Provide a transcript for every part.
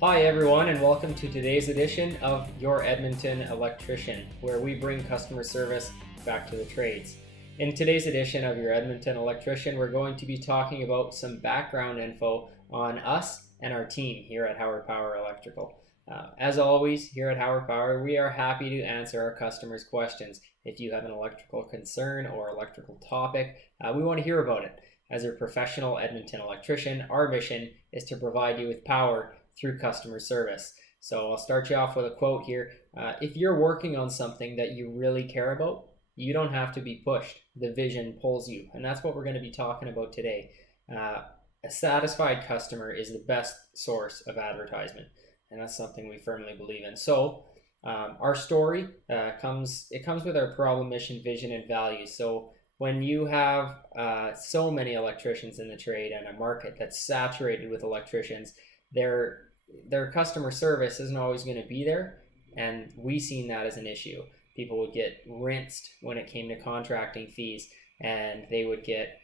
Hi everyone, and welcome to today's edition of Your Edmonton Electrician, where we bring customer service back to the trades. In today's edition of Your Edmonton Electrician, we're going to be talking about some background info on us and our team here at Hauer Power Electrical. As always, here at Hauer Power, we are happy to answer our customers' questions. If you have an electrical concern or electrical topic, we want to hear about it. As a professional Edmonton electrician, our mission is to provide you with power through customer service. So I'll start you off with a quote here. If you're working on something that you really care about, you don't have to be pushed. The vision pulls you. And that's what we're going to be talking about today. A satisfied customer is the best source of advertisement. And that's something we firmly believe in. So our story comes with our problem, mission, vision, and values. So when you have so many electricians in the trade and a market that's saturated with electricians, their customer service isn't always going to be there, and we seen that as an issue. People would get rinsed when it came to contracting fees, and they would get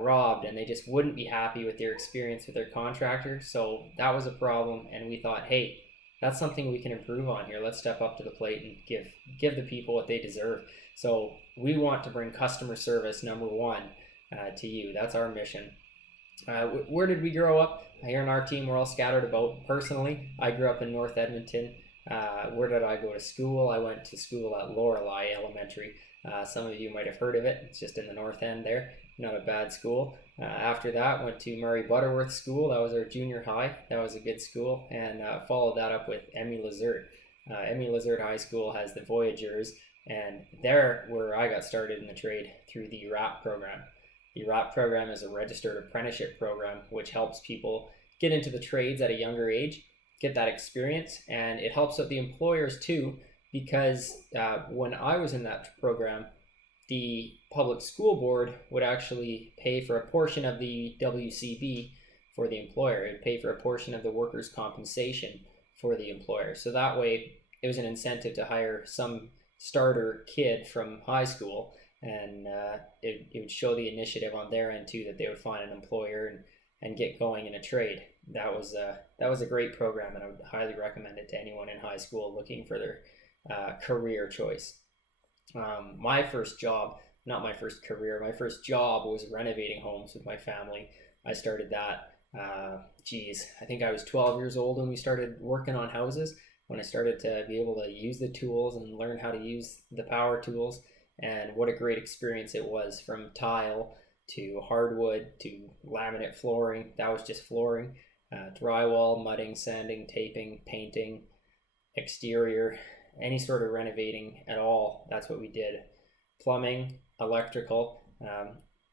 robbed, and they just wouldn't be happy with their experience with their contractor. So that was a problem, and we thought, hey, that's something we can improve on here. Let's step up to the plate and give the people what they deserve. So we want to bring customer service number one to you. That's our mission. Where did we grow up? Here in our team, we're all scattered about. Personally, I grew up in North Edmonton. Where did I go to school? I went to school at Lorelei Elementary. Some of you might have heard of it. It's just in the north end there. Not a bad school. After that, went to Murray Butterworth School. That was our junior high. That was a good school. And followed that up with Emmy Lizard. Emmy Lizard High School has the Voyageurs. And there where I got started in the trade through the RAP program. The RAP program is a registered apprenticeship program which helps people get into the trades at a younger age, get that experience, and it helps out the employers too, because when I was in that program, the public school board would actually pay for a portion of the WCB for the employer. It would pay for a portion of the workers' compensation for the employer. So that way it was an incentive to hire some starter kid from high school, and it would show the initiative on their end too, that they would find an employer and get going in a trade. That was a great program, and I would highly recommend it to anyone in high school looking for their career choice. My first job, not my first career, my first job was renovating homes with my family. I started that, I think I was 12 years old when we started working on houses, when I started to be able to use the tools and learn how to use the power tools. And what a great experience it was, from tile to hardwood to laminate flooring. That was just flooring, drywall, mudding, sanding, taping, painting, exterior, any sort of renovating at all. That's what we did. Plumbing, electrical.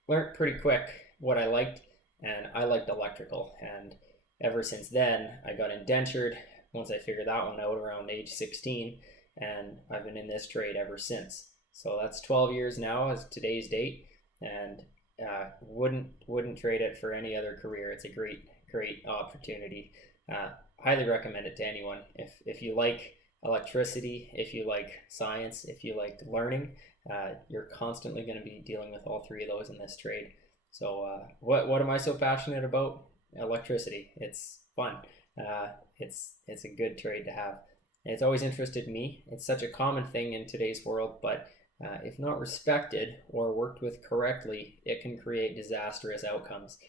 Learned pretty quick what I liked, and I liked electrical. And ever since then, I got indentured once I figured that one out around age 16, and I've been in this trade ever since. So that's 12 years now as today's date, and wouldn't trade it for any other career. It's a great opportunity. Highly recommend it to anyone. If you like electricity, if you like science, if you like learning, you're constantly going to be dealing with all three of those in this trade. So what am I so passionate about? Electricity. It's fun. It's a good trade to have. It's always interested me. It's such a common thing in today's world, but if not respected or worked with correctly, it can create disastrous outcomes.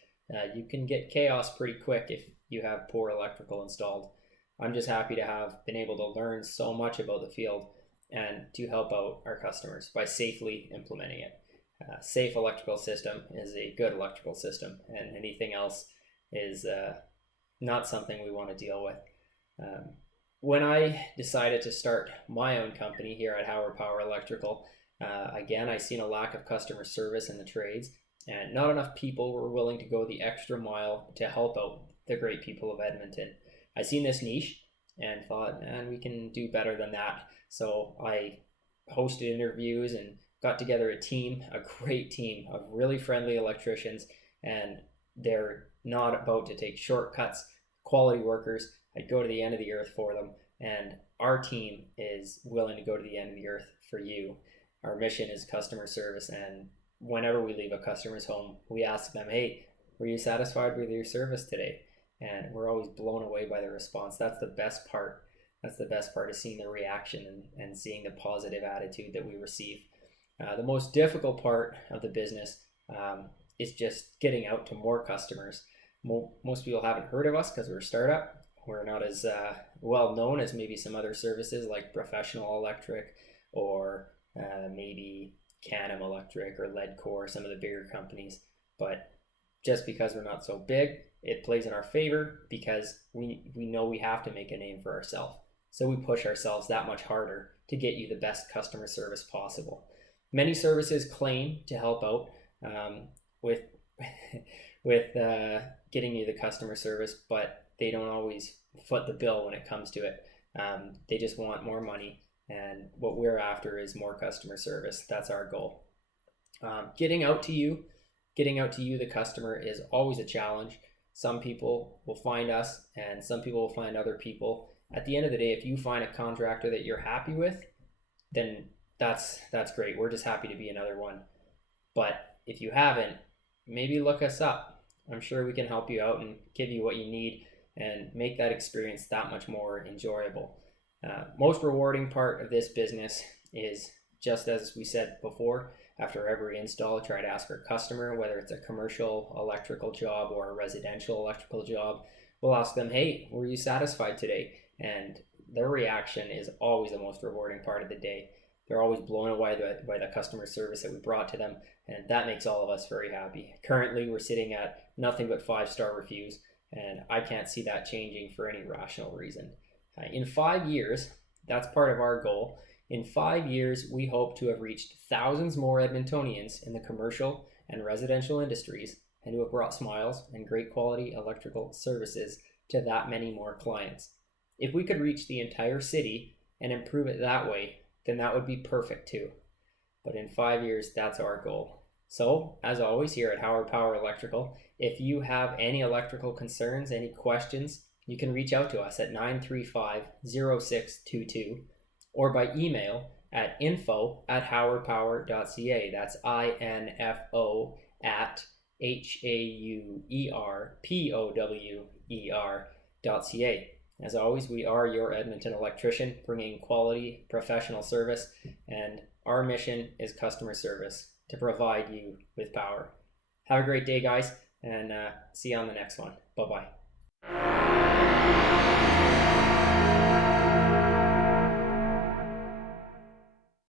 You can get chaos pretty quick if you have poor electrical installed. I'm just happy to have been able to learn so much about the field and to help out our customers by safely implementing it. Safe electrical system is a good electrical system, and anything else is not something we want to deal with. When I decided to start my own company here at Hauer Power Electrical, again, I seen a lack of customer service in the trades, and not enough people were willing to go the extra mile to help out the great people of Edmonton. I seen this niche and thought, man, we can do better than that. So I hosted interviews and got together a team, a great team of really friendly electricians, and they're not about to take shortcuts, quality workers. I'd go to the end of the earth for them, and our team is willing to go to the end of the earth for you. Our mission is customer service, and whenever we leave a customer's home, we ask them, hey, were you satisfied with your service today? and we're always blown away by the response. That's the best part. That's the best part, is seeing the reaction and seeing the positive attitude that we receive. The most difficult part of the business is just getting out to more customers. Most people haven't heard of us because we're a startup. We're not as well known as maybe some other services like Professional Electric or maybe Canam Electric or Leadcore, some of the bigger companies. But just because we're not so big, it plays in our favor because we know we have to make a name for ourselves. So we push ourselves that much harder to get you the best customer service possible. Many services claim to help out with getting you the customer service, but they don't always foot the bill when it comes to it. They just want more money, and what we're after is more customer service. That's our goal. Getting out to you, the customer, is always a challenge. Some people will find us, and some people will find other people. At the end of the day, if you find a contractor that you're happy with, then that's great. We're just happy to be another one. But if you haven't, maybe look us up. I'm sure we can help you out and give you what you need and make that experience that much more enjoyable. Most rewarding part of this business is, just as we said before, after every install, try to ask our customer, whether it's a commercial electrical job or a residential electrical job, we'll ask them, hey, were you satisfied today? And their reaction is always the most rewarding part of the day. They're always blown away by the customer service that we brought to them, and that makes all of us very happy. Currently, we're sitting at nothing but 5-star reviews, and I can't see that changing for any rational reason. In 5 years, that's part of our goal. In 5 years, we hope to have reached thousands more Edmontonians in the commercial and residential industries, and to have brought smiles and great quality electrical services to that many more clients. If we could reach the entire city and improve it that way, then that would be perfect too. But in 5 years, that's our goal. So, as always, here at Hauer Power Electrical, if you have any electrical concerns, any questions, you can reach out to us at 935-0622 or by email at info@hauerpower.ca. That's info@HAUERPOWER.ca. As always, we are your Edmonton electrician, bringing quality professional service, and our mission is customer service, to provide you with power. Have a great day, guys, and see you on the next one. Bye-bye.